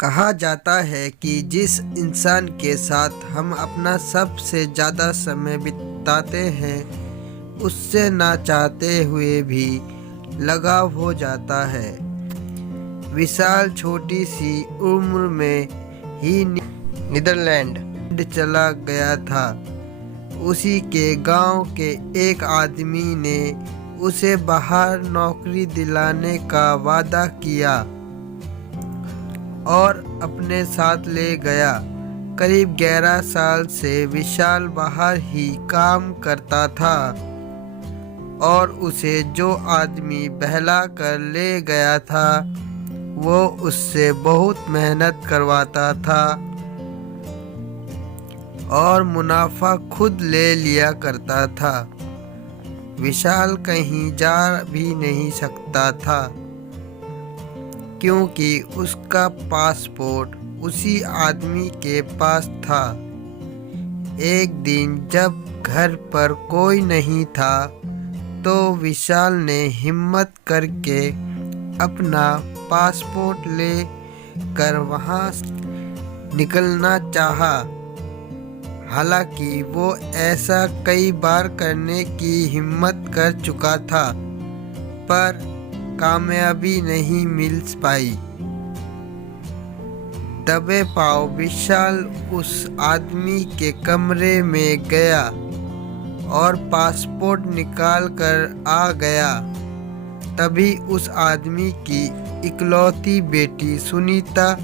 कहा जाता है कि जिस इंसान के साथ हम अपना सबसे ज़्यादा समय बिताते हैं उससे ना चाहते हुए भी लगाव हो जाता है। विशाल छोटी सी उम्र में ही नीदरलैंड चला गया था। उसी के गांव के एक आदमी ने उसे बाहर नौकरी दिलाने का वादा किया और अपने साथ ले गया। करीब 11 साल से विशाल बाहर ही काम करता था और उसे जो आदमी बहला कर ले गया था वो उससे बहुत मेहनत करवाता था और मुनाफा खुद ले लिया करता था। विशाल कहीं जा भी नहीं सकता था क्योंकि उसका पासपोर्ट उसी आदमी के पास था। एक दिन जब घर पर कोई नहीं था तो विशाल ने हिम्मत करके अपना पासपोर्ट ले कर वहाँ निकलना चाहा। हालांकि वो ऐसा कई बार करने की हिम्मत कर चुका था पर कामयाबी नहीं मिल पाई। दबे पांव विशाल उस आदमी के कमरे में गया और पासपोर्ट निकाल कर आ गया। तभी उस आदमी की इकलौती बेटी सुनीता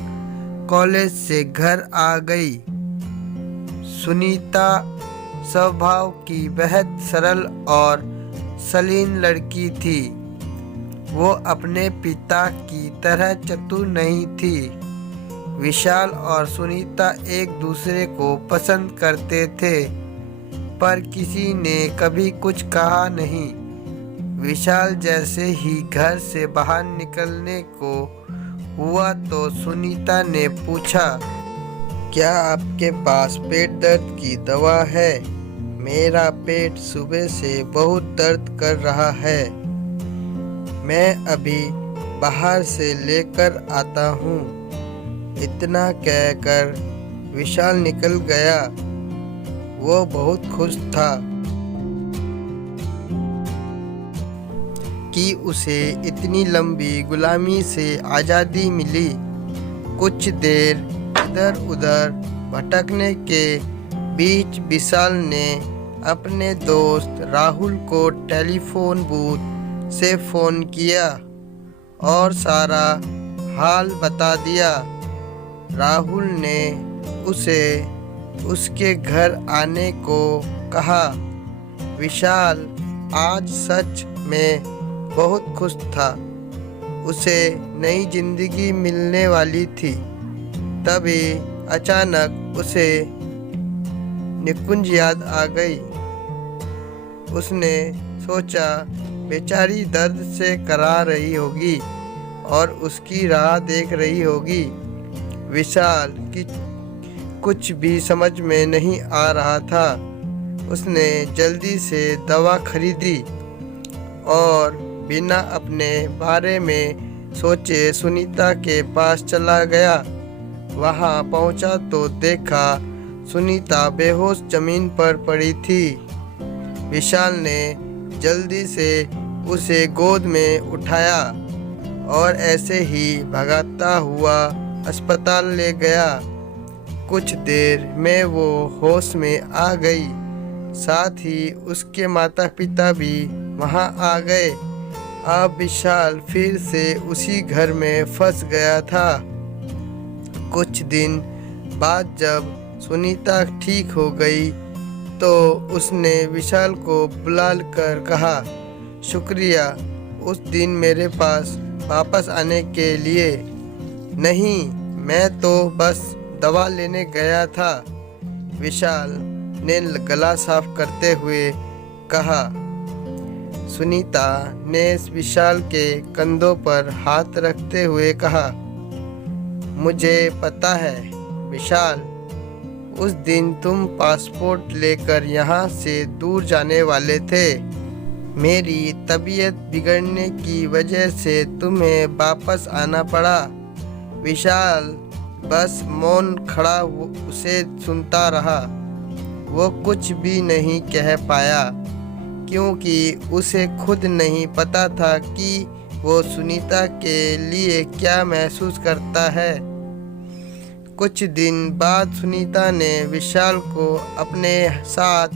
कॉलेज से घर आ गई। सुनीता स्वभाव की बेहद सरल और शालीन लड़की थी। वो अपने पिता की तरह चतुर नहीं थी। विशाल और सुनीता एक दूसरे को पसंद करते थे पर किसी ने कभी कुछ कहा नहीं। विशाल जैसे ही घर से बाहर निकलने को हुआ तो सुनीता ने पूछा, क्या आपके पास पेट दर्द की दवा है? मेरा पेट सुबह से बहुत दर्द कर रहा है। मैं अभी बाहर से लेकर आता हूँ। इतना कहकर विशाल निकल गया। वो बहुत खुश था कि उसे इतनी लंबी गुलामी से आज़ादी मिली। कुछ देर इधर उधर भटकने के बीच विशाल ने अपने दोस्त राहुल को टेलीफोन बूथ से फ़ोन किया और सारा हाल बता दिया। राहुल ने उसे उसके घर आने को कहा। विशाल आज सच में बहुत खुश था। उसे नई जिंदगी मिलने वाली थी। तभी अचानक उसे निकुंज याद आ गई। उसने सोचा बेचारी दर्द से करा रही होगी और उसकी राह देख रही होगी। विशाल की कुछ भी समझ में नहीं आ रहा था। उसने जल्दी से दवा खरीदी और बिना अपने बारे में सोचे सुनीता के पास चला गया। वहां पहुंचा तो देखा सुनीता बेहोश जमीन पर पड़ी थी। विशाल ने जल्दी से उसे गोद में उठाया और ऐसे ही भगाता हुआ अस्पताल ले गया। कुछ देर में वो होश में आ गई। साथ ही उसके माता पिता भी वहां आ गए। अब विशाल फिर से उसी घर में फंस गया था। कुछ दिन बाद जब सुनीता ठीक हो गई तो उसने विशाल को बुला कर कहा, शुक्रिया उस दिन मेरे पास वापस आने के लिए। नहीं, मैं तो बस दवा लेने गया था, विशाल ने गला साफ करते हुए कहा। सुनीता ने विशाल के कंधों पर हाथ रखते हुए कहा, मुझे पता है विशाल, उस दिन तुम पासपोर्ट लेकर यहाँ से दूर जाने वाले थे। मेरी तबीयत बिगड़ने की वजह से तुम्हें वापस आना पड़ा। विशाल, बस मौन खड़ा उसे सुनता रहा। वो कुछ भी नहीं कह पाया क्योंकि उसे खुद नहीं पता था कि वो सुनीता के लिए क्या महसूस करता है। कुछ दिन बाद सुनीता ने विशाल को अपने साथ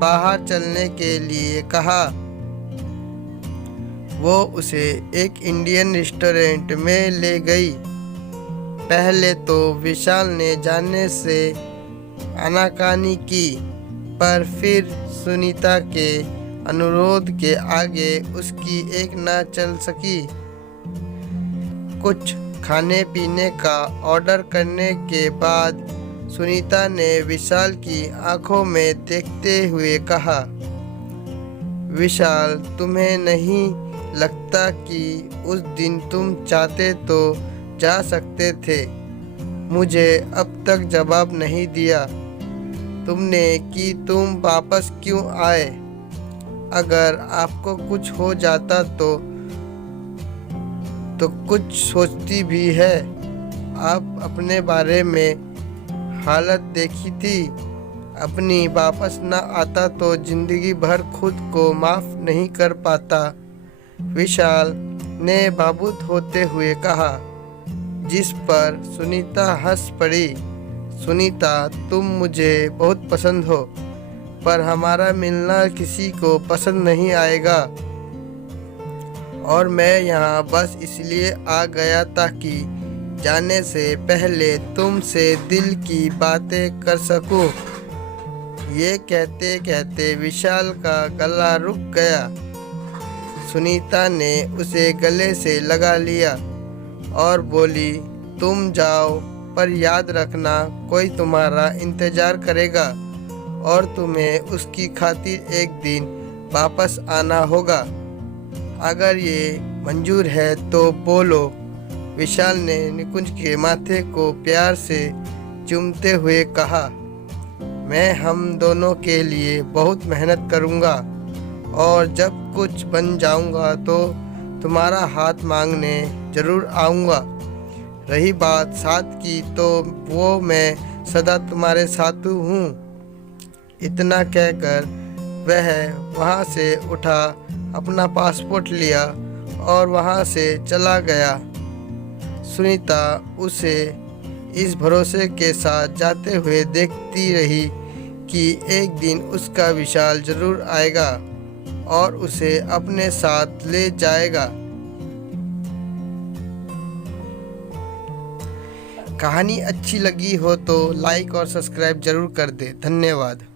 बाहर चलने के लिए कहा। वो उसे एक इंडियन रेस्टोरेंट में ले गई। पहले तो विशाल ने जाने से आनाकानी की, पर फिर सुनीता के अनुरोध के आगे उसकी एक न चल सकी। कुछ खाने पीने का ऑर्डर करने के बाद सुनीता ने विशाल की आंखों में देखते हुए कहा, विशाल, तुम्हें नहीं लगता कि उस दिन तुम चाहते तो जा सकते थे? मुझे अब तक जवाब नहीं दिया तुमने कि तुम वापस क्यों आए। अगर आपको कुछ हो जाता तो कुछ सोचती भी है। आप अपने बारे में हालत देखी थी। अपनी वापस न आता तो जिंदगी भर खुद को माफ नहीं कर पाता, विशाल ने भावुक होते हुए कहा, जिस पर सुनीता हंस पड़ी। सुनीता, तुम मुझे बहुत पसंद हो, पर हमारा मिलना किसी को पसंद नहीं आएगा और मैं यहाँ बस इसलिए आ गया ताकि जाने से पहले तुमसे दिल की बातें कर सकूं। ये कहते कहते विशाल का गला रुक गया। सुनीता ने उसे गले से लगा लिया और बोली, तुम जाओ, पर याद रखना कोई तुम्हारा इंतजार करेगा और तुम्हें उसकी खातिर एक दिन वापस आना होगा। अगर ये मंजूर है तो बोलो। विशाल ने निकुंज के माथे को प्यार से चूमते हुए कहा, मैं हम दोनों के लिए बहुत मेहनत करूँगा और जब कुछ बन जाऊँगा तो तुम्हारा हाथ मांगने ज़रूर आऊँगा। रही बात साथ की तो वो मैं सदा तुम्हारे साथ हूँ। इतना कहकर वह वहाँ से उठा, अपना पासपोर्ट लिया और वहाँ से चला गया। सुनीता उसे इस भरोसे के साथ जाते हुए देखती रही कि एक दिन उसका विशाल जरूर आएगा और उसे अपने साथ ले जाएगा। कहानी अच्छी लगी हो तो लाइक और सब्सक्राइब जरूर कर दे। धन्यवाद।